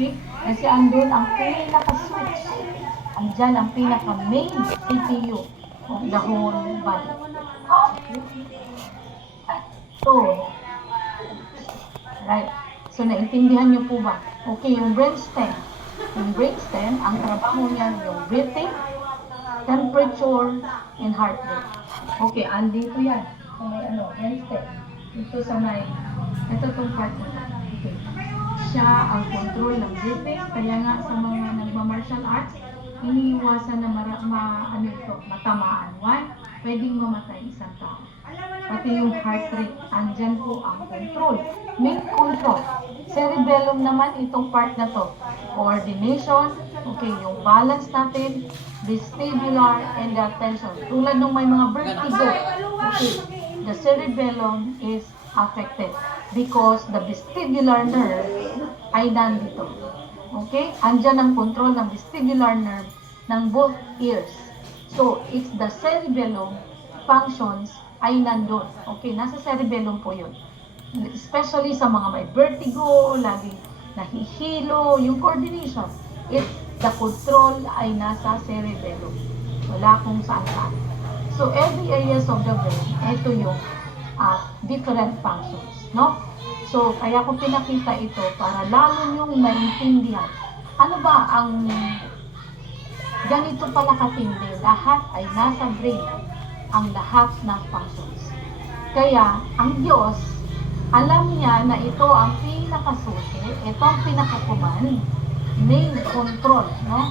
Okay? Kasi andun ang pinaka-switch. Andyan ang pinaka-main CPU of the whole body. So, right. So, naintindihan niyo po ba? Okay, yung brainstem. Yung brainstem, ang trabaho niya yung breathing, temperature, and heart rate. Okay, andito yan. So, may brainstem. Ito sa may, ito itong part na ito. Okay. Siya ang control ng breathing. Kaya nga sa mga nagma-martial arts, iniiwasan na matamaan. Why? Pwedeng mamatay isang tao. Pati yung heart rate, andyan po ang control. Main control. Cerebellum naman itong part na to. Coordination, okay, yung balance natin, vestibular, and the attention. Tulad nung may mga vertigo, okay, the cerebellum is affected because the vestibular nerve ay nandito. Okay? Andyan ang control ng vestibular nerve ng both ears. So, it's the cerebellum functions ay nandun. Okay, nasa cerebellum po yun. Especially sa mga may vertigo, laging nahihilo, yung coordination. The control ay nasa cerebellum. Wala kung saan-saan. So, every areas of the brain, ito yung different functions. No? So, kaya ko pinakita ito para lalo nyong maintindihan. Ano ba ang ganito pala katindi? Lahat ay nasa brain. Ang lahat ng functions. Kaya, ang Diyos, alam niya na ito ang pinakasusi, ito ang pinakakuman, main control, no?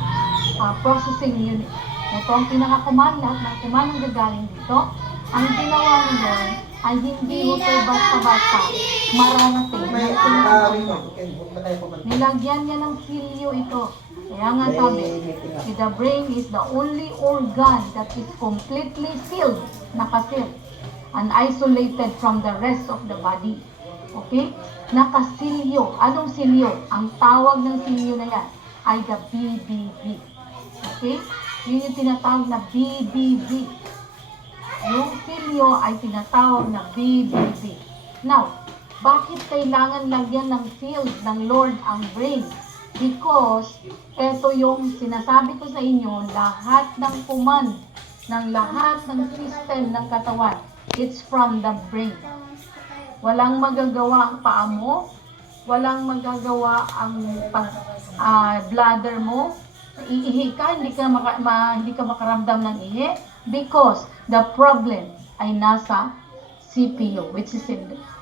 Processing unit. Ito ang pinakakuman, lahat ng kuman ang gagaling dito. Ang ginawa niyo ay hindi mo ito basta-basta mararating. Nilagyan niya ng silyo ito. Kaya nga sabi, the brain is the only organ that is completely sealed, nakasealed, and isolated from the rest of the body. Okay? Nakasilyo. Anong silyo? Ang tawag ng silyo na yan ay the BBB. Okay? Yun yung tinatawag na BBB. Yung silyo ay tinatawag na BBB. Now, bakit kailangan lagyan ng sealed ng Lord ang brain? Because, ito yung sinasabi ko sa inyo, lahat ng command, ng lahat ng system ng katawan, it's from the brain. Walang magagawa ang paa mo, walang magagawa ang bladder mo. Iihi ka, hindi ka makaramdam ng ihi because the problem ay nasa CPU, which is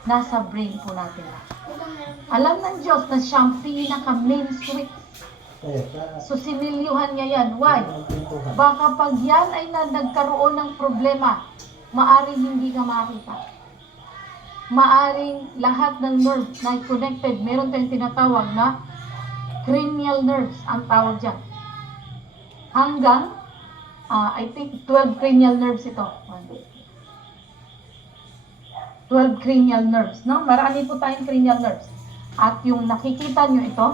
nasa brain po natin. Alam ng Diyos na siya ang pinaka-main switch. So, sinilyuhan niya yan. Why? Baka pag yan ay nagkaroon ng problema, maaring hindi ka makita. Maaring lahat ng nerve na connected, meron tayong tinatawag na cranial nerves, ang tawag dyan. Hanggang, I think 12 cranial nerves ito. 12 cranial nerves, no? Marami po tayong cranial nerves. At yung nakikita nyo ito,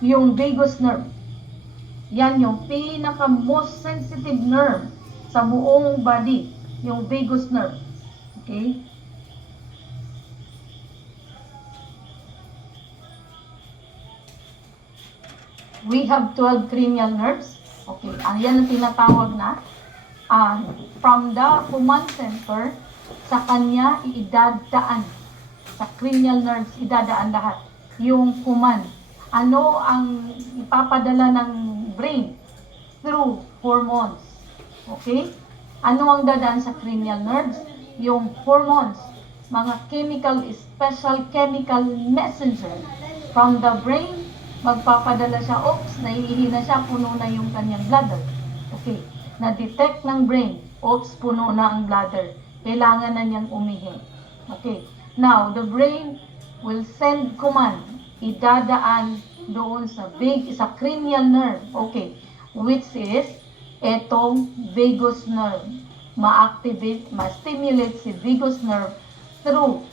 yung vagus nerve. Yan yung pinaka-most sensitive nerve sa buong body. Yung vagus nerve. Okay? We have 12 cranial nerves. Okay, yan ang tinatawag na from the command center, sa kanya idadaan. Sa cranial nerves, idadaan lahat. Yung command. Ano ang ipapadala ng brain? Through hormones. Okay? Ano ang dadaan sa cranial nerves? Yung hormones. Mga special chemical messenger from the brain. Magpapadala siya, oops, naiihi na siya, puno na yung kanyang bladder. Okay. Na-detect ng brain, oops, puno na ang bladder. Kailangan na niyang umihi. Okay. Now, the brain will send command. Idadaan doon sa cranial nerve. Okay. Which is, etong vagus nerve. Ma-stimulate si vagus nerve through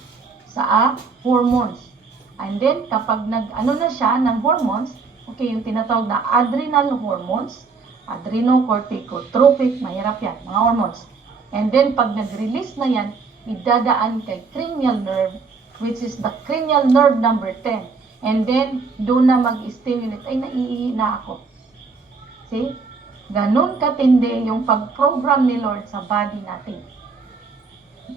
sa hormones. And then, kapag na siya ng hormones, okay, yung tinatawag na adrenal hormones, adrenocorticotropic, mahirap yan, mga hormones. And then, pag nag-release na yan, idadaan kay cranial nerve, which is the cranial nerve number 10. And then, doon na mag-stimulate. Ay, naiihi na ako. See? Ganon katindi yung pag-program ni Lord sa body natin.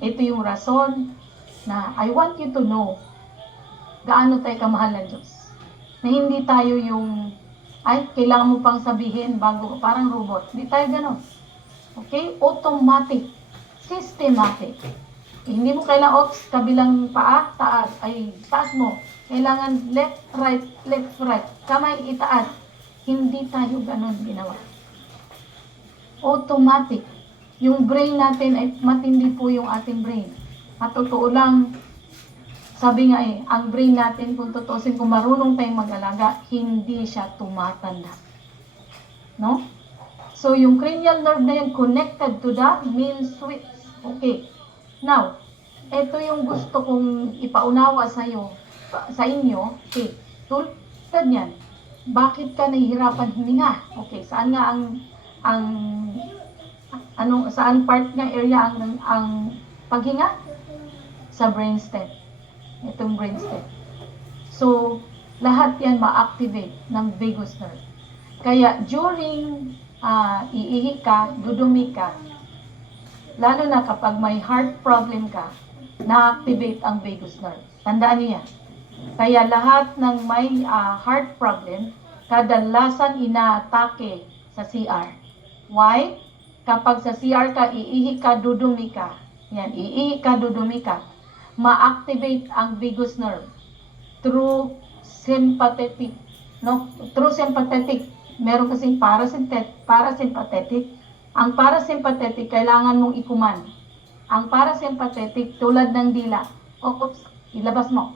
Ito yung rason na I want you to know gaano tayo kamahal ng Diyos. Na hindi tayo yung, ay, kailangan mo pang sabihin bago, parang robot. Hindi tayo ganon. Okay? Automatic. Systematic. Hindi mo kailangan, kabilang paa, taas, ay, taas mo. Kailangan left, right. Kamay itaas. Hindi tayo ganon ginawa. Automatic. Yung brain natin ay matindi po yung ating brain. At totoo lang, sabi nga ang brain natin, kung tutusin, kung marunong tayong mag-alaga, hindi siya tumatanda. No? So, yung cranial nerve na yan connected to the main switch. Okay. Now, ito yung gusto kong ipaunawa sa inyo. Okay. Tulad yan, bakit ka nahihirapan huminga? Okay, saan nga saan part ng area ang paghinga? Sa brainstem. Itong brainstem. So, lahat yan ma-activate ng vagus nerve. Kaya, during iihi ka, dudumi ka, lalo na kapag may heart problem ka, na-activate ang vagus nerve. Tandaan niyo yan. Kaya lahat ng may heart problem, kadalasan inaatake sa CR. Why? Kapag sa CR ka, iihi ka, dudumi ka. Yan, iihi ka, dudumi ka. Ma-activate ang vagus nerve through sympathetic. No? Through sympathetic. Meron kasing parasympathetic. Ang parasympathetic, kailangan mong ikuman. Ang parasympathetic, tulad ng dila. Oops, ilabas mo.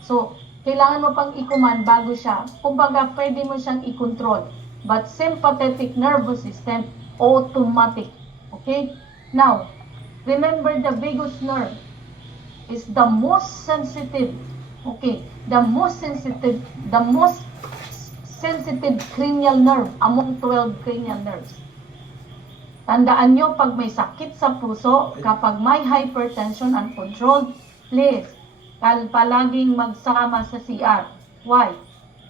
So, kailangan mo pang ikuman bago siya. Kumbaga, pwede mo siyang i-control. But sympathetic nervous system, automatic. Okay? Now, remember the vagus nerve is the most sensitive. Okay? The most sensitive cranial nerve among 12 cranial nerves. Tandaan nyo, pag may sakit sa puso, kapag may hypertension uncontrolled, please, palaging magsama sa CR. Why?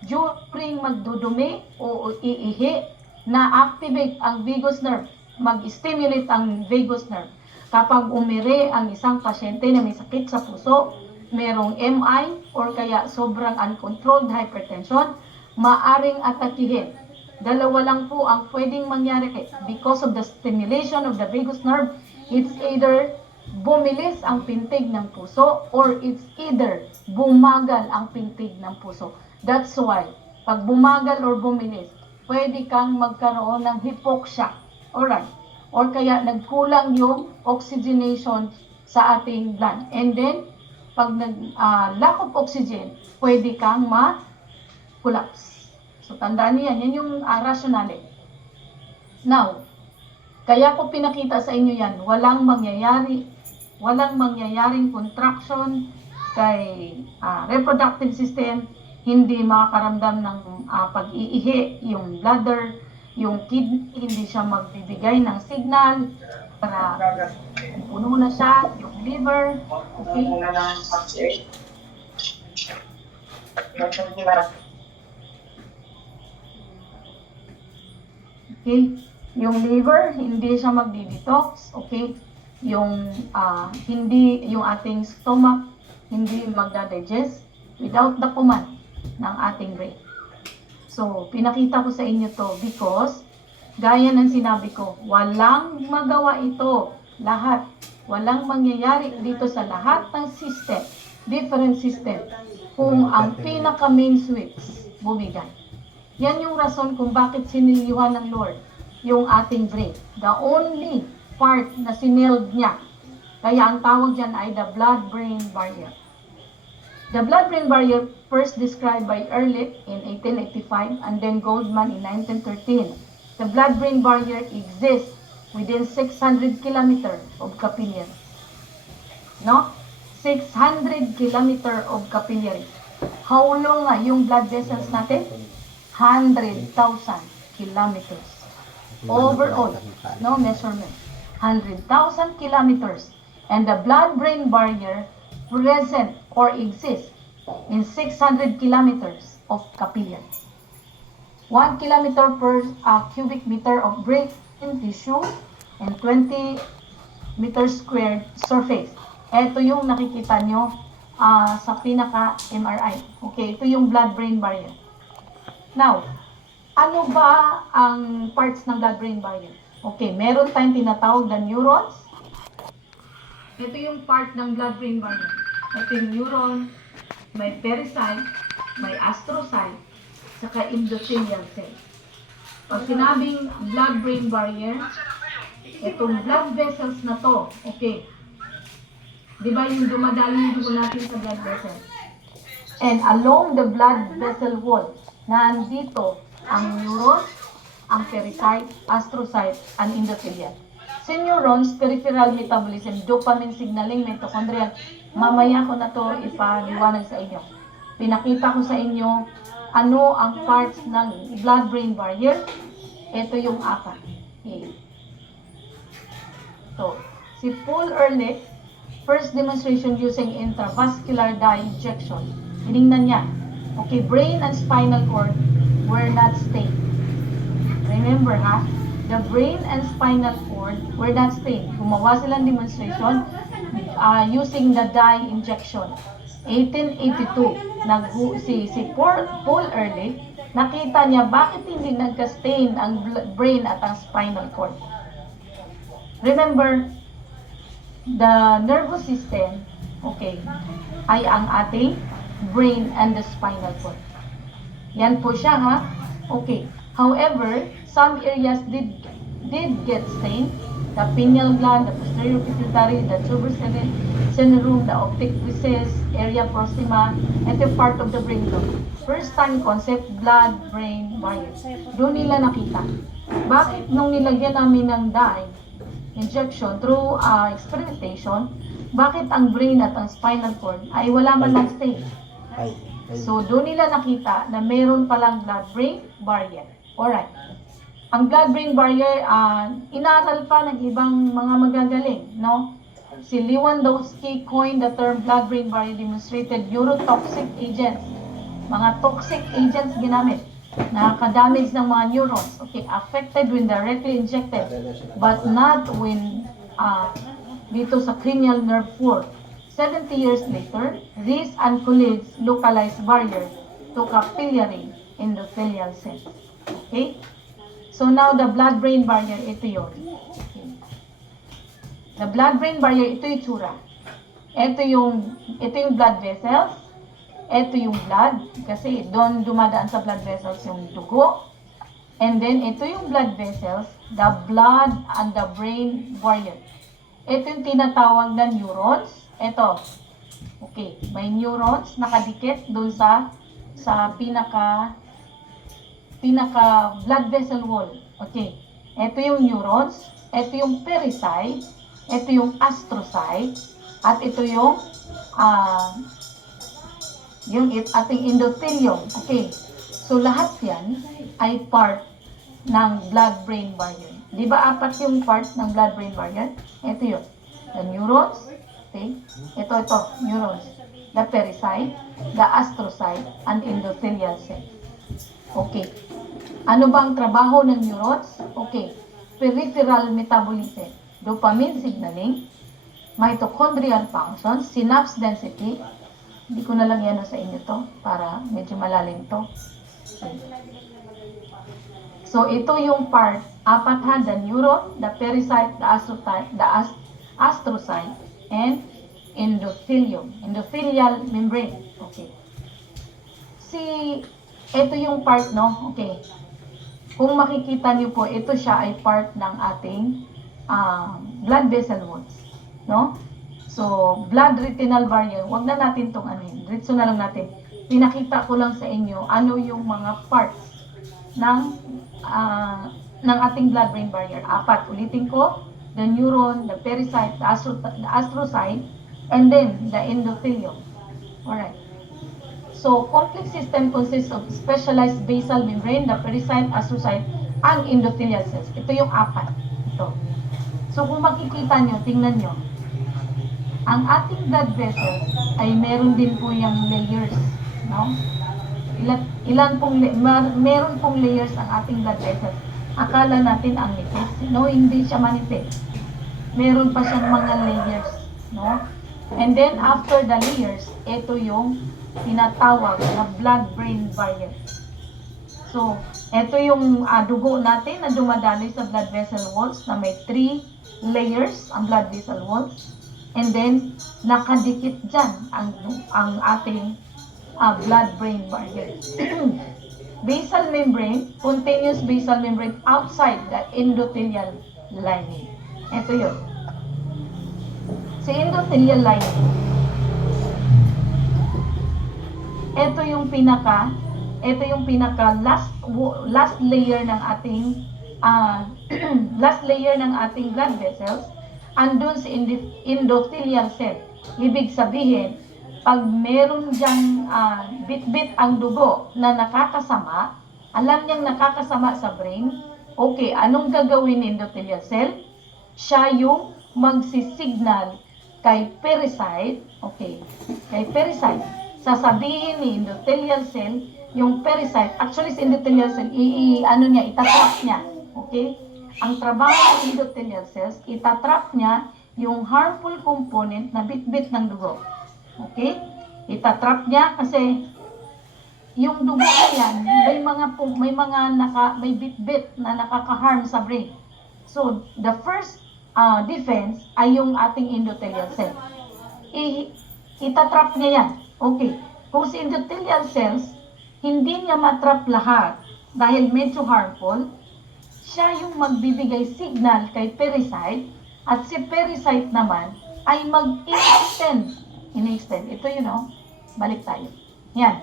During magdudumi o iihi, na-activate ang vagus nerve, mag-stimulate ang vagus nerve. Kapag umire ang isang pasyente na may sakit sa puso, merong MI or kaya sobrang uncontrolled hypertension, maaring atakihin. Dalawa lang po ang pwedeng mangyari because of the stimulation of the vagus nerve. It's either bumilis ang pintig ng puso or it's either bumagal ang pintig ng puso. That's why, pag bumagal or bumilis, pwede kang magkaroon ng hypoxia. Alright. Or kaya nagkulang yung oxygenation sa ating blood. And then, pag lack of oxygen, pwede kang ma-collapse. So, tandaan niyo yan. Yan yung rationale. Now, kaya ko pinakita sa inyo yan. Walang mangyayaring contraction kay reproductive system. Hindi makakaramdam ng pag-iihi, yung bladder, yung kidney, hindi siya magbibigay ng signal para puno na siya, yung liver. Okay? Okay, yung liver, hindi siya magdi-detox, okay? Yung ating stomach, hindi magda-digest without the command ng ating brain. So, pinakita ko sa inyo to because, gaya ng sinabi ko, walang magawa ito, lahat. Walang mangyayari dito sa lahat ng system, different system, kung ang pinaka-main switch bumigay. Yan yung rason kung bakit sinilyuhan ng Lord yung ating brain. The only part na siniled niya. Kaya ang tawag dyan ay the blood-brain barrier. The blood-brain barrier first described by Ehrlich in 1885 and then Goldman in 1913. The blood-brain barrier exists within 600 kilometers of capillaries. No? 600 kilometers of capillaries. How long nga yung blood vessels natin? 100,000 kilometers. Overall, no measurement. 100,000 kilometers. And the blood-brain barrier present or exists in 600 kilometers of capillaries. 1 kilometer per cubic meter of brain tissue and 20 meters squared surface. Ito yung nakikita nyo sa pinaka-MRI. Okay, ito yung blood-brain barrier. Now, ano ba ang parts ng blood-brain barrier? Okay, meron tayong tinatawag na neurons. Ito yung part ng blood-brain barrier. Ito yung neuron, may pericyte, may astrocyte, saka endothelial cell. Pag sinabing blood-brain barrier, itong blood vessels na to, okay. Di ba yung dumadalo yung dugo natin sa blood vessels? And along the blood vessel wall, nandito ang neurons, ang pericyte, astrocyte, and endothelial. Sa neurons, peripheral metabolism, dopamine signaling, mitochondrial. Mamaya ko na to ipaliwanag sa inyo. Pinakita ko sa inyo ano ang parts ng blood-brain barrier. Ito yung apat. Okay. So, si Paul Ehrlich, first demonstration using intravascular dye injection. Tinignan niya. Okay, brain and spinal cord were not stained. Remember ha, the brain and spinal cord were not stained. Gumawa silang demonstration using the dye injection. 1882, si Paul Ehrlich, nakita niya bakit hindi nagka-stain ang brain at ang spinal cord. Remember, the nervous system, okay, ay ang ating brain and the spinal cord. Yan po siya ha. Okay. However, some areas did get stained. The pineal gland, the posterior pituitary, the tuberous syndrome, the optic recess, area proxima, ito part of the brain lobe. First time concept, blood-brain barrier. Doon nila nakita. Bakit nung nilagyan namin ng dye injection through experimentation, bakit ang brain at ang spinal cord ay wala man lang stain? So, doon nila nakita na mayroon palang blood-brain barrier. Alright. Ang blood-brain barrier, inaral pa ng ibang mga magagaling, no? Si Lewandowski coined the term blood-brain barrier, demonstrated neurotoxic agents. Mga toxic agents ginamit. Nakaka-damage ng mga neurons. Okay, affected when directly injected, but not when dito sa cranial nerve cord. 70 years later, Rees and colleagues localized barrier to capillary endothelial cells. Okay? So now the blood-brain barrier, ito yun. Okay. The blood-brain barrier, ito yung tsura. Ito yung blood vessels. Ito yung blood, kasi doon dumadaan sa blood vessels yung dugo. And then, ito yung blood vessels, the blood and the brain barrier. Ito yung tinatawag na neurons. Ito. Okay, may neurons nakadikit doon sa pinaka blood vessel wall. Okay. Ito yung neurons, ito yung pericyte, ito yung astrocyte, at ito yung ating endothelium. Okay. So lahat 'yan ay part ng blood-brain barrier. 'Di ba apat yung parts ng blood-brain barrier? Ito 'yon. The neurons, okay? Ito neurons. The pericyte, the astrocyte, and endothelial cell. Okay. Ano ba ang trabaho ng neurons? Okay. Peripheral metabolism, dopamine signaling, mitochondrial function, synapse density. Hindi ko na lang yan sa inyo to para medyo malalim to. Okay. So, ito yung part, apat ha, the neuron, the pericyte, the astrocyte, and endothelium, endothelial membrane. Okay. Ito yung part, no? Okay. Kung makikita niyo po, ito siya ay part ng ating blood vessel walls, no? So, blood-retinal barrier, wag na natin itong diretso na lang natin. Pinakita ko lang sa inyo ano yung mga parts ng ating blood-brain barrier. Apat, ulitin ko, the neuron, the pericyte, the astrocyte, and then the endothelium. Alright. So, complex system consists of specialized basal membrane, the pericyte, astrocyte, and endothelial cells. Ito yung apat. Ito. So, kung makikita nyo, tingnan nyo. ang ating blood vessels ay meron din po yung layers, no? Meron pong layers ang ating blood vessels. Akala natin ang nipis, no? Hindi siya manipis. Meron pa siyang mga layers, no? And then after the layers, ito yung tinatawag na blood-brain barrier. So, ito yung dugo natin na dumadaloy sa blood vessel walls na may 3 layers ang blood vessel walls. And then, nakadikit dyan ang ating blood-brain barrier. Basal membrane, continuous basal membrane outside the endothelial lining. Ito yun. Sa endothelial lining, ito yung pinaka last layer ng ating last layer ng ating blood vessels andun sa endothelial cell. Ibig sabihin, pag meron diyang bit-bit ang dugo na nakakasama, alam niyang nakakasama sa brain, okay, anong gagawin ng endothelial cell? Siya yung magsisignal kay pericyte, okay, kay pericyte. Sasabihin ni endothelial cell, yung pericyte, actually sa endothelial cell, itatrap niya, okay? Ang trabaho ng endothelial cells, itatrap niya yung harmful component na bit-bit ng dugo. Okay? Itatrap niya kasi yung dugo na yan, may bit-bit na nakaka-harm sa brain. So, the first defense ay yung ating endothelial cell. Itatrap niya yan. Okay. Kung si endothelial cells, hindi niya matrap lahat dahil medyo harmful, siya yung magbibigay signal kay pericyte at si pericyte naman ay mag-extend. Ito yun, no? Balik tayo. Yan.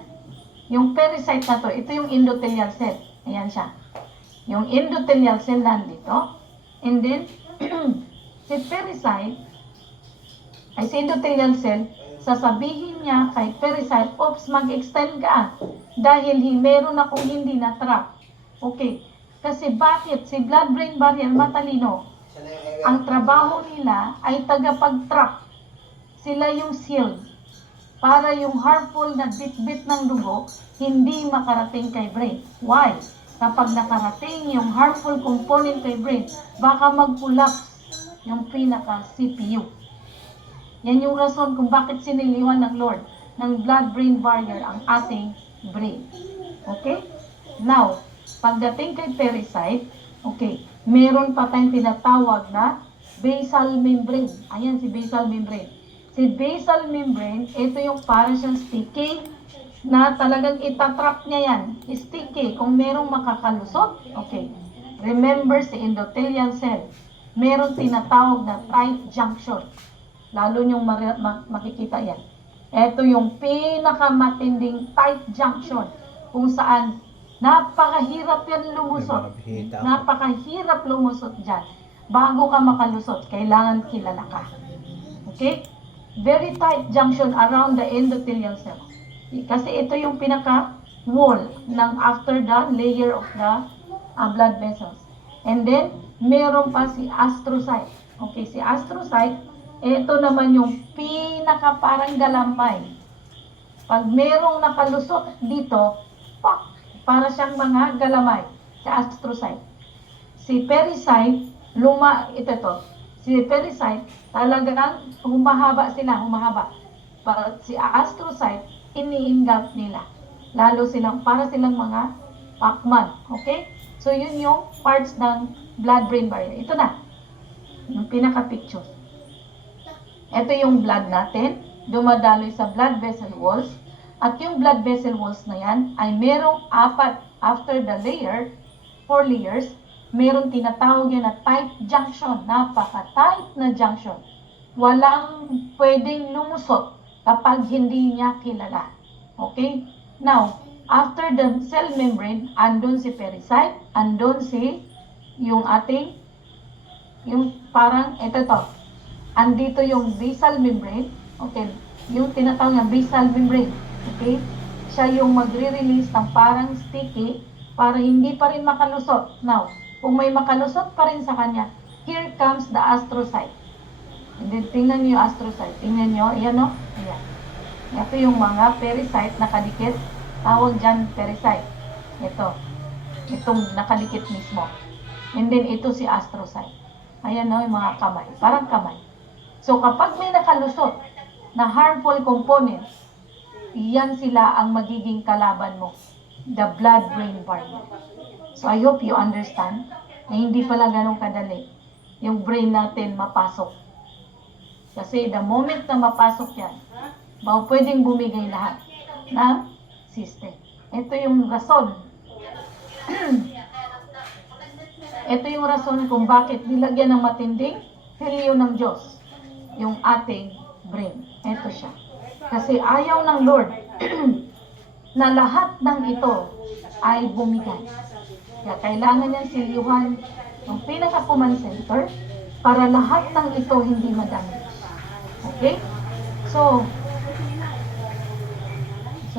Yung pericyte na to, ito yung endothelial cell. Ayan siya. Yung endothelial cell nandito. And then, si pericyte, si endothelial cell, sasabihin niya kay pericyte, oops, mag-extend ka. Dahil meron akong hindi na-trap. Okay. Kasi bakit? Si blood-brain barrier matalino. Ang trabaho nila ay tagapag-trap. Sila yung shield. Para yung harmful na bit-bit ng dugo, hindi makarating kay brain. Why? Kapag nakarating yung harmful component kay brain, baka mag-collapse yung pinaka-CPU. Yan yung rason kung bakit siniliwan ng Lord ng blood-brain barrier ang ating brain. Okay? Now, pagdating kay pericyte, okay, meron pa tayong tinatawag na basal membrane. Ayan si basal membrane. Si basal membrane, ito yung parang siyang sticky na talagang itatrap niya yan. Sticky, kung merong makakalusot, okay. Remember si endothelial cell, meron tinatawag na tight junction. Lalo niyong makikita yan. Ito yung pinakamatinding tight junction kung saan napakahirap yan lumusot. Napakahirap lumusot dyan. Bago ka makalusot, kailangan kilala ka. Okay? Very tight junction around the endothelial cells. Kasi ito yung pinaka-wall ng after the layer of the blood vessels. And then, meron pa si astrocyte. Okay, si astrocyte, ito naman yung pinaka parang galampay. Pag merong nakalusot dito, pak! Para siyang mga galamay, si astrocyte. Si pericyte, si pericyte, talagang humahaba. Si astrocyte, ini-engulf nila. Lalo para silang mga Pac-Man. Okay? So, yun yung parts ng blood-brain barrier. Ito na, yung pinaka-picture. Ito yung blood natin, dumadaloy sa blood vessel walls. At yung blood vessel walls na yan ay merong 4 after the 4 layers, merong tinatawag yan na tight junction. Napaka-tight na junction. Walang pwedeng lumusot kapag hindi niya kilala. Okay? Now, after the cell membrane, andun si pericyte, andun yung parang, ito. Andito yung basal membrane. Okay? Yung tinatawag na basal membrane. Okay? Siya yung magre-release ng parang sticky para hindi pa rin makalusot. Now, kung may makalusot pa rin sa kanya, here comes the astrocyte. And then, tingnan nyo yung astrocyte. Tingnan nyo, ayan o. Ayan. Ito yung mga pericyte nakadikit. Tawag dyan pericyte. Ito. Itong nakadikit mismo. And then, ito si astrocyte. Ayan o, yung mga kamay. Parang kamay. So, kapag may nakalusot na harmful component, iyan sila ang magiging kalaban mo. The blood-brain barrier. So, I hope you understand na hindi pala ganun kadali yung brain natin mapasok. Kasi the moment na mapasok yan, pwedeng bumigay lahat ng system. Ito yung rason. Ito yung rason kung bakit nilagyan ng matinding hilyo ng Diyos yung ating brain. Ito siya. Kasi ayaw ng Lord na lahat ng ito ay bumigay. Kaya kailangan niyang silyuhan yung pinaka-command center para lahat ng ito hindi madamage. Okay? So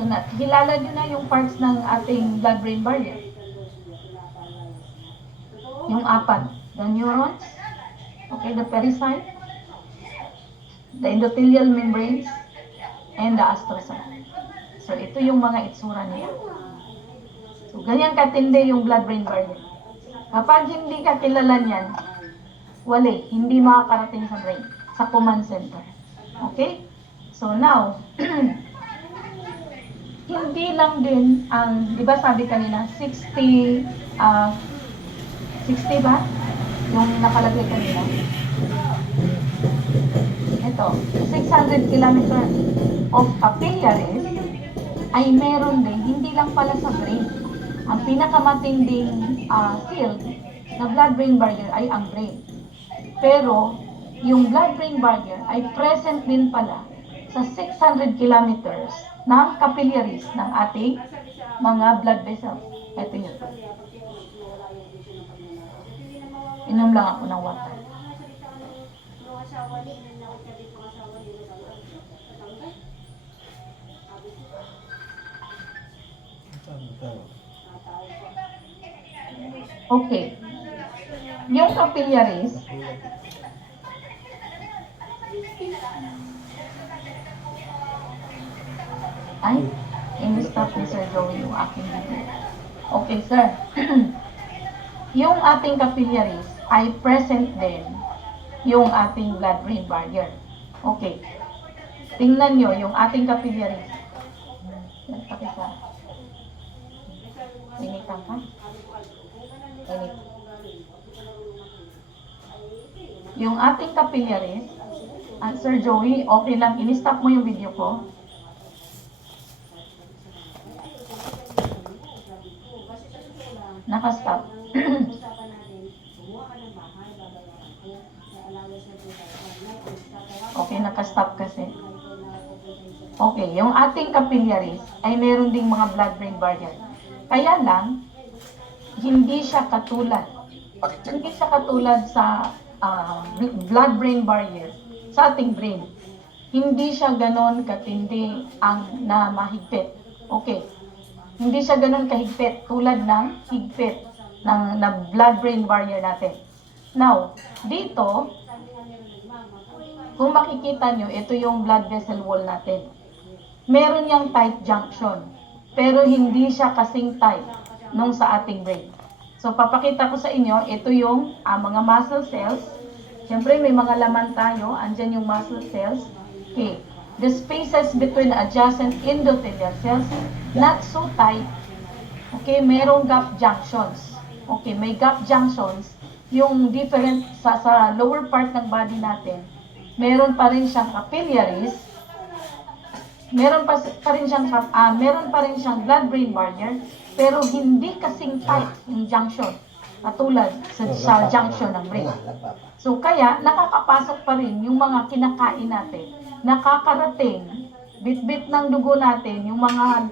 nakikilala nyo na yung parts ng ating blood-brain barrier. Yung apat. The neurons, okay, the pericyte, the endothelial membranes, and the astrocyte. So, ito yung mga itsura niya. So, ganyan katindi yung blood-brain barrier. Kapag hindi ka kilala niyan, hindi makakarating sa brain, sa command center. Okay? So, now, hindi lang din ang, di ba sabi kanina, 60 ba? Yung nakalagay kanina. Ito, 600 kilometers of capillaries ay meron din, hindi lang pala sa brain. Ang pinakamatinding field na blood-brain barrier ay ang brain. Pero, yung blood-brain barrier ay present din pala sa 600 kilometers ng capillaries ng ating mga blood vessels. Ito yun. Inom lang ako ng water. Okay. Yung capillaries, ay, in-stop ni Sir Joey yung aking video. Okay, sir. Yung ating capillaries ay present din yung ating blood-brain barrier. Okay. Tingnan nyo yung ating capillaries. Yan, pakisa. Initan ka? Init. Yung ating capillaries, Sir Joey, okay lang, in-stop mo yung video ko. Naka-stop. Okay, naka-stop kasi. Okay, yung ating capillaries ay meron ding mga blood-brain barrier. Kaya lang, hindi siya katulad sa blood-brain barrier sa ating brain. Hindi siya ganon katindi ang na mahigpit. Okay. Hindi siya ganon kahigpit tulad ng higpit ng blood-brain barrier natin. Now, dito, kung makikita nyo, ito yung blood vessel wall natin. Meron yung tight junction, pero hindi siya kasing tight nung sa ating brain. So, papakita ko sa inyo, ito yung mga muscle cells. Siyempre, may mga laman tayo. Andyan yung muscle cells. Okay. The spaces between adjacent endothelial cells, not so tight. Okay, merong gap junctions. Okay, may gap junctions. Yung different sa lower part ng body natin, meron pa rin siyang capillaries, meron pa rin siyang blood-brain barrier, pero hindi kasing tight yung junction, katulad sa junction ng brain. So, kaya nakakapasok pa rin yung mga kinakain natin, nakakarating, bit-bit ng dugo natin, yung mga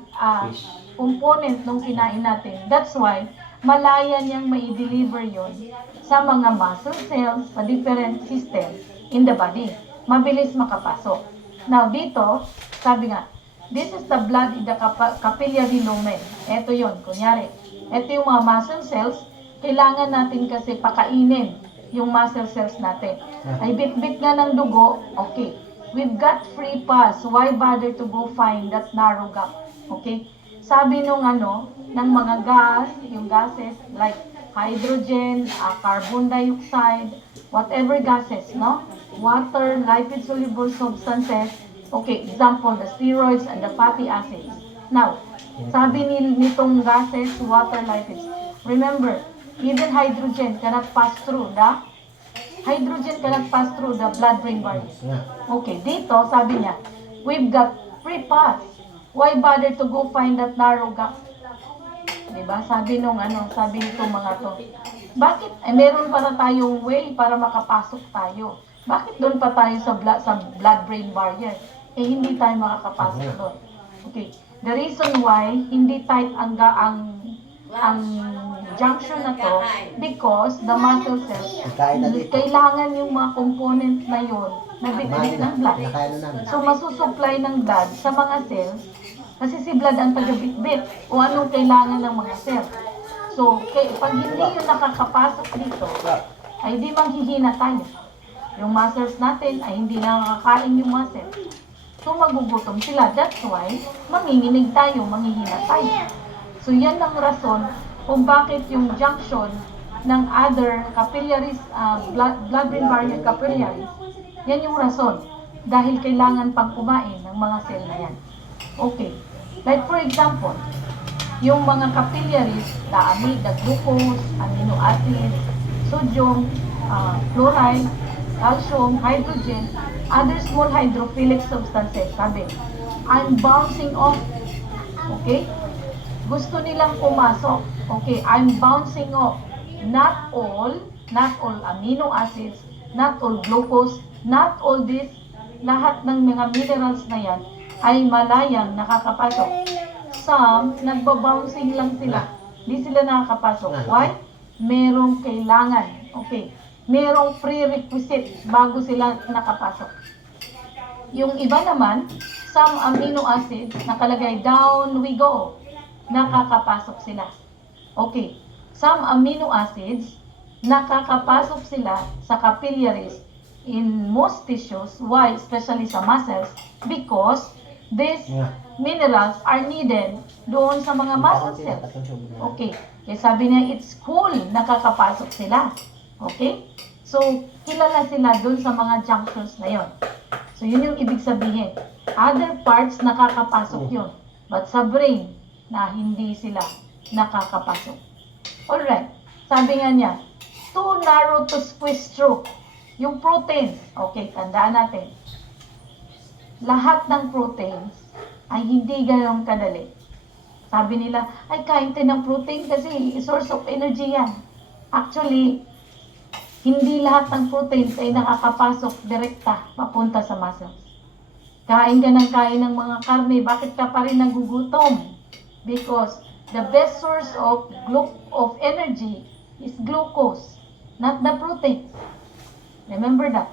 component ng kinain natin. That's why, malaya niyang mai-deliver yon sa mga muscle cells, sa different systems in the body. Mabilis makapasok. Now, dito, sabi nga, this is the blood in the capillary lumen. Ito yon, kunyari. Ito yung mga muscle cells, kailangan natin kasi pakainin yung muscle cells natin. Ay bit-bit nga ng dugo, okay. We've got free pass. Why bother to go find that narrow gap? Okay? Sabi nung ng mga gas, yung gases like hydrogen, carbon dioxide, whatever gases, no? Water, lipid-soluble substances. Okay, example, the steroids and the fatty acids. Now, sabi nitong gases, water, lipids. Remember, even hydrogen cannot pass through the blood-brain barrier. Okay, dito, sabi niya, we've got free pass. Why bother to go find that narrow gap? Diba? Sabi nitong mga to. Bakit? Meron para tayong way para makapasok tayo. Bakit doon pa tayo sa blood-brain barrier? Hindi tayo makakapasok doon. Okay. The reason why hindi tight ang junction na to because the muscle cells kailangan yung mga component na yon na bitbit ng blood. So masusupply ng blood sa mga cells kasi si blood ang taga-bitbit o anong kailangan ng mga cells. So pag hindi yun nakakapasok dito ay di manghihina tayo. Yung muscles natin ay hindi nakakain yung muscles. So magugutom sila. That's why manginginig tayo, manghihina tayo. So yan ang rason kung bakit yung junction ng other capillaries, blood-brain barrier capillaries, yan yung rason. Dahil kailangan pang kumain ng mga cell na yan. Okay. Like for example, yung mga capillaries, the amide, the glucose, amino acids, sodium, chloride, calcium, hydrogen, other small hydrophilic substances. Sabi, I'm bouncing off. Okay? Gusto nilang pumasok. Okay, I'm bouncing off. Not all amino acids, not all glucose, not all this, lahat ng mga minerals na yan ay malayang nakakapasok. Some, nagba-bouncing lang sila. Di sila nakakapasok. Why? Merong kailangan. Okay. Merong prerequisite bago sila nakapasok. Yung iba naman, some amino acids, nakalagay down we go. Nakakapasok sila. Okay. Some amino acids, nakakapasok sila sa capillaries in most tissues. Why? Especially sa muscles. Because these minerals are needed doon sa mga muscle cells. Okay. Kaya sabi niya, it's cool. Nakakapasok sila. Okay? So, kilala sila doon sa mga junctions na yon. So, yun yung ibig sabihin. Other parts, nakakapasok yun. But sa brain, na hindi sila nakakapasok. Alright. Sabi nga niya, too narrow to squeeze through. Yung proteins, okay, tandaan natin. Lahat ng proteins ay hindi gano'ng kadali. Sabi nila, ay kain tayo ng protein kasi source of energy yan. Actually, hindi lahat ng proteins ay nakakapasok direkta papunta sa muscles. Kain ka ng kain ng mga karne, bakit ka pa rin nagugutom? Because the best source of energy is glucose, not the proteins. Remember that.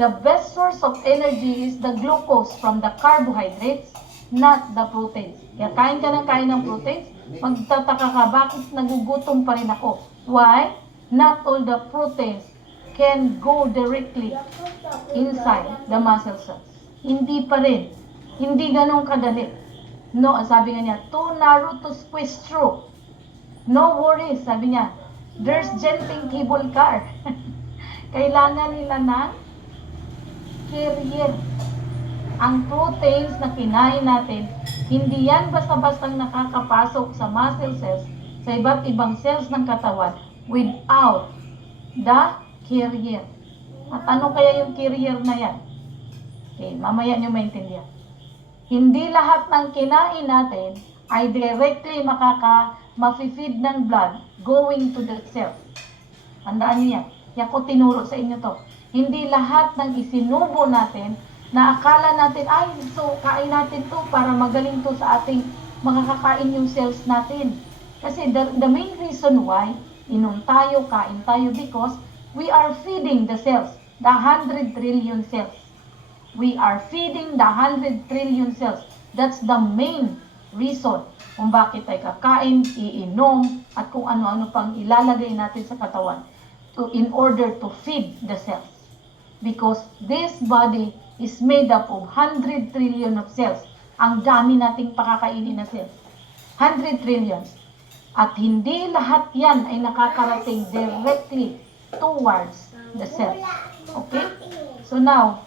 The best source of energy is the glucose from the carbohydrates, not the proteins. Kaya kain ng proteins, magtataka ka, bakit nagugutom pa rin ako? Why? Not all the proteins can go directly inside the muscle cells. Hindi pa rin. Hindi ganun kadali. No, sabi nga niya, too narrow to squeeze through. No worries, sabi niya. There's genting cable car. Kailangan nila ng carrier. Ang proteins na kinain natin, hindi yan basta-bastang nakakapasok sa muscle cells, sa iba't ibang cells ng katawan, without the carrier. At ano kaya yung carrier na yan? Okay, mamaya nyo maintindihan. Hindi lahat ng kinain natin ay directly ma-feed ng blood going to the cells. Tandaan nyo yan. Kaya ko tinuro sa inyo to. Hindi lahat ng isinubo natin na akala natin, ay, so kain natin to para magaling to sa ating makakakain yung cells natin. Kasi the main reason why inom tayo, kain tayo, because we are feeding the cells, the 100 trillion cells. We are feeding the 100 trillion cells. That's the main reason kung bakit tayo kakain, iinom, at kung ano-ano pang ilalagay natin sa katawan. in order to feed the cells. Because this body is made up of 100 trillion of cells. Ang dami nating pakakainin na cells. 100 trillions. At hindi lahat yan ay nakakarating directly towards the cells. Okay? So now,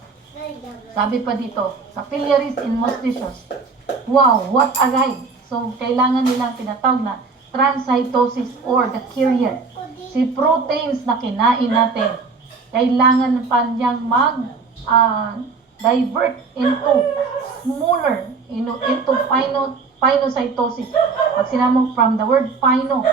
sabi pa dito, capillaries in most tissues. Wow, what a ride! So, kailangan nilang tinatawag na transcytosis or the carrier. Si proteins na kinain natin, kailangan pa niyang divert into smaller, into pinocytosis. Pag sinabi mo from the word pino,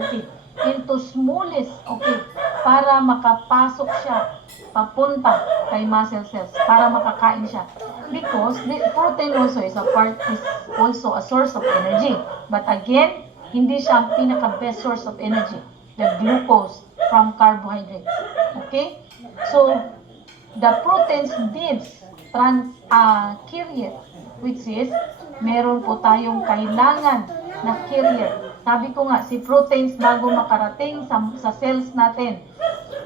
okay, into smallest, okay, para makapasok siya papunta kay muscle cells, para makakain siya. Because the protein also is also a source of energy. But again, hindi siya ang pinaka-best source of energy. The glucose from carbohydrate. Okay? So, the proteins needs carrier, which is, meron po tayong kailangan na carrier. Sabi ko nga, si proteins bago makarating sa cells natin,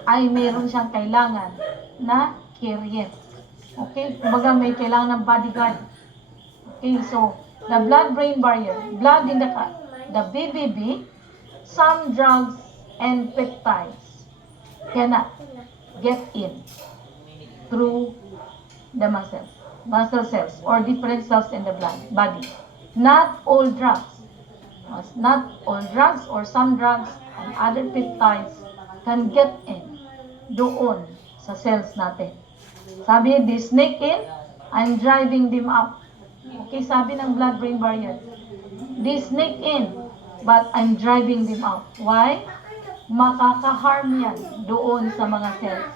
ay meron siyang kailangan na carrier. Okay? Kumbaga may kailangan ng bodyguard. Okay, so, the blood-brain barrier, blood in the BBB, some drugs and peptides cannot get in through the muscle cells or different cells in the body. Not all drugs or some drugs and other peptides can get in doon sa cells natin. Sabi, they sneak in, I'm driving them out. Okay, sabi ng blood-brain barrier, they sneak in, but I'm driving them out. Why? Makaka-harm yan doon sa mga cells.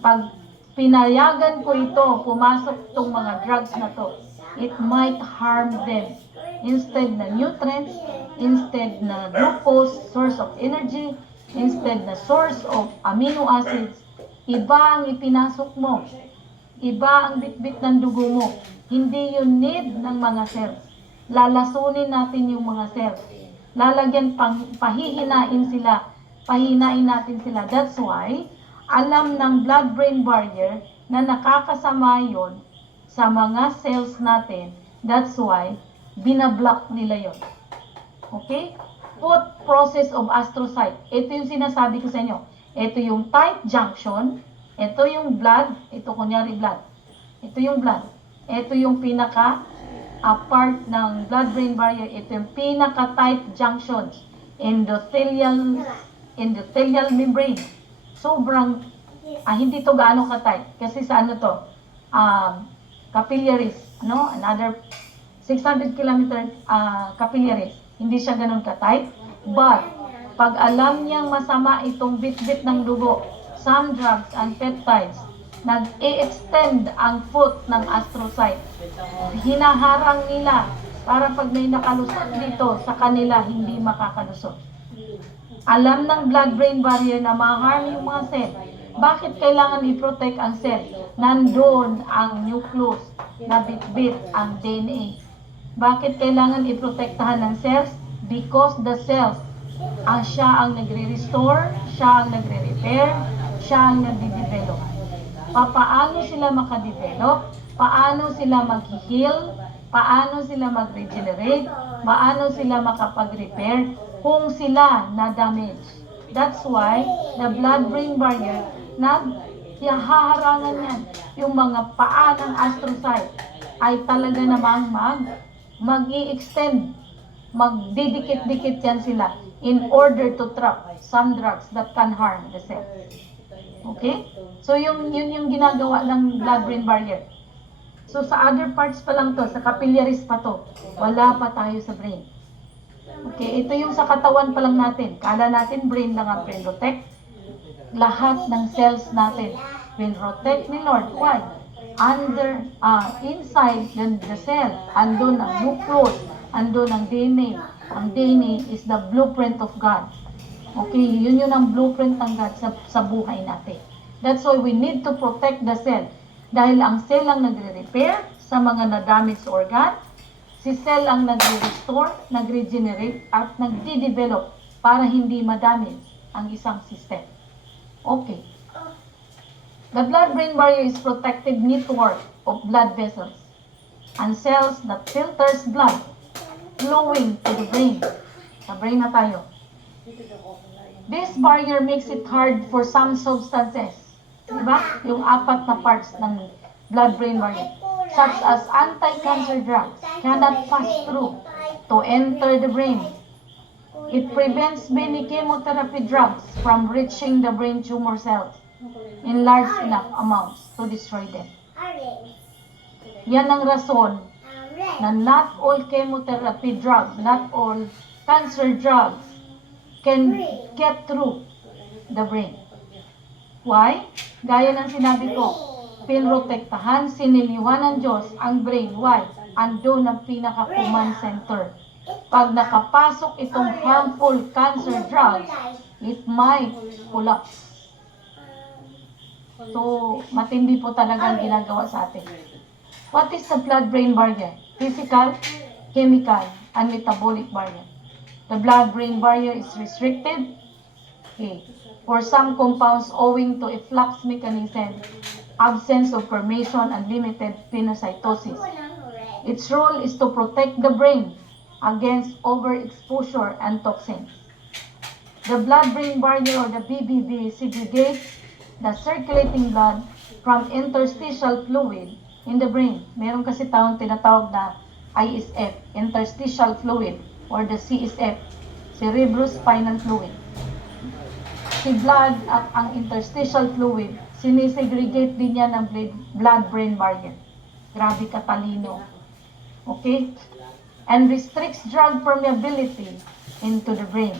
Pag pinayagan ko ito, pumasok itong mga drugs na to, it might harm them. Instead na nutrients, instead na glucose, source of energy, instead na source of amino acids, iba ang ipinasok mo. Iba ang bitbit ng dugo mo. Hindi yun need ng mga cells. Lalasunin natin yung mga cells. Lalagyan pahihinain natin sila. That's why, alam ng blood-brain barrier na nakakasama yon sa mga cells natin. That's why, binablock nila yon. Okay? Fourth process of astrocyte. Ito yung sinasabi ko sa inyo. Ito yung tight junction. Ito yung blood. Ito kunyari blood. Ito yung blood. Ito yung part ng blood-brain barrier. Ito yung pinaka-tight junction. Endothelial membrane. Sobrang, hindi to gaano ka-tight. Kasi sa ano to? Capillaries. No? Another 600 km capillaries. Hindi siya ganun ka-tight. But, pag alam niyang masama itong bit-bit ng dugo, some drugs and peptides, nag-i-extend ang foot ng astrocyte. Hinaharang nila para pag may nakalusot dito sa kanila, hindi makakalusot. Alam ng blood-brain barrier na ma-harm yung mga cell. Bakit kailangan i-protect ang cell? Nandun ang nucleus na bit-bit ang DNA. Bakit kailangan i-protektahan ng cells? Because the cells, siya ang nagre-restore, siya ang nagre-repair, siya ang nagde-develop. Paano sila makadevelop? Paano sila mag-heal? Paano sila mag-regenerate? Paano sila makapag-repair kung sila na-damage? That's why the blood-brain barrier haharangan yan. Yung mga paa ng astrocyte ay talaga namang mag-i-extend, magdidikit-dikit yan sila in order to trap some drugs that can harm the cell. Okay? So, yun yung ginagawa ng blood-brain barrier. So, sa other parts pa lang to, sa capillaries pa to, wala pa tayo sa brain. Okay? Ito yung sa katawan pa lang natin. Kala natin brain lang ang protect. Lahat ng cells natin will protect ni Lord. Why? Inside the cell, andun ang nucleus, andun ang DNA. Ang DNA is the blueprint of God. Okay, yun ang blueprint ng God sa buhay natin. That's why we need to protect the cell. Dahil ang cell ang nagre-repair sa mga na-damaged organ, si cell ang nagre-restore, nagre-regenerate, at nagde-develop para hindi ma-damage ang isang system. Okay. The blood-brain barrier is protective network of blood vessels and cells that filters blood flowing to the brain. Sa brain na tayo. This barrier makes it hard for some substances. Diba? Yung apat na parts ng blood-brain barrier, such as anti-cancer drugs, cannot pass through to enter the brain. It prevents many chemotherapy drugs from reaching the brain tumor cells in large enough amounts to destroy them. Yan ang rason na not all chemotherapy drugs, not all cancer drugs can get through the brain. Why? Gaya ng sinabi ko, pinrotektahan, siniliwan ng Diyos ang brain. Why? Andun ang pinaka-command center. Pag nakapasok itong harmful cancer drugs, it might collapse. So, matindi po talaga ang ginagawa sa atin. What is the blood-brain barrier? Physical, chemical, and metabolic barrier. The blood-brain barrier is restricted for some compounds owing to efflux mechanism, absence of formation, and limited pinocytosis. Its role is to protect the brain against overexposure and toxins. The blood-brain barrier, or the BBB, segregates the circulating blood from interstitial fluid in the brain. Meron kasi tawag tinatawag na ISF, interstitial fluid, or the CSF, cerebrospinal fluid. Si blood at ang interstitial fluid, sinisegregate din yan ng blood-brain barrier. Grabe katalino. Okay? And restricts drug permeability into the brain.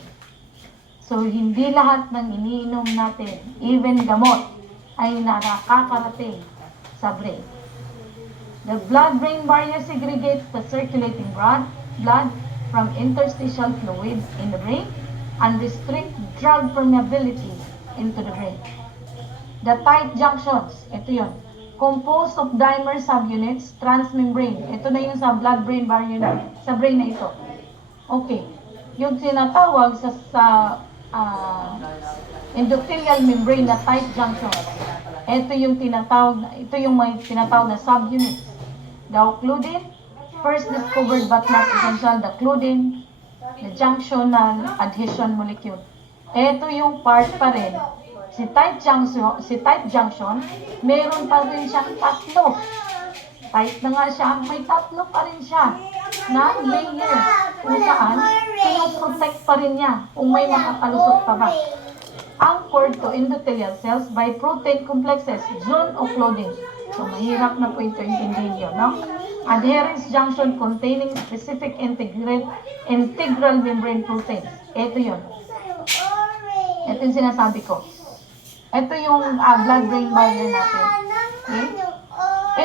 So, hindi lahat ng iniinom natin, even gamot, ay nakakarating sa brain. The blood-brain barrier segregates the circulating blood from interstitial fluid in the brain and restrict drug permeability into the brain. The tight junctions, ito yun, composed of dimer subunits, transmembrane. Ito na yung sa blood-brain barrier na, sa brain na ito. Okay. Yung tinatawag sa endothelial membrane na tight junctions. Ito yung may tinatawag na subunits. The occludin, first discovered but not essential, the occludin, the junctional adhesion molecule. Ito yung part pa rin. Si tight junction, meron pa rin siyang tatlo. Tight na nga siya, may tatlo pa rin siya na layer kung saan pinoprotect pa rin niya kung may makakalusot pa ba. Anchored to endothelial cells by protein complexes, zone occludin. So, mahirap na po ito intindihin yun, no? Adherence junction containing specific integral membrane proteins. Ito yun. Ito yung sinasabi ko. Ito yung blood-brain barrier natin. Okay?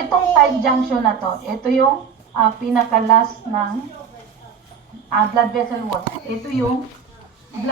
Itong tight junction na to, ito yung pinaka-last ng blood vessel wall. Ito yung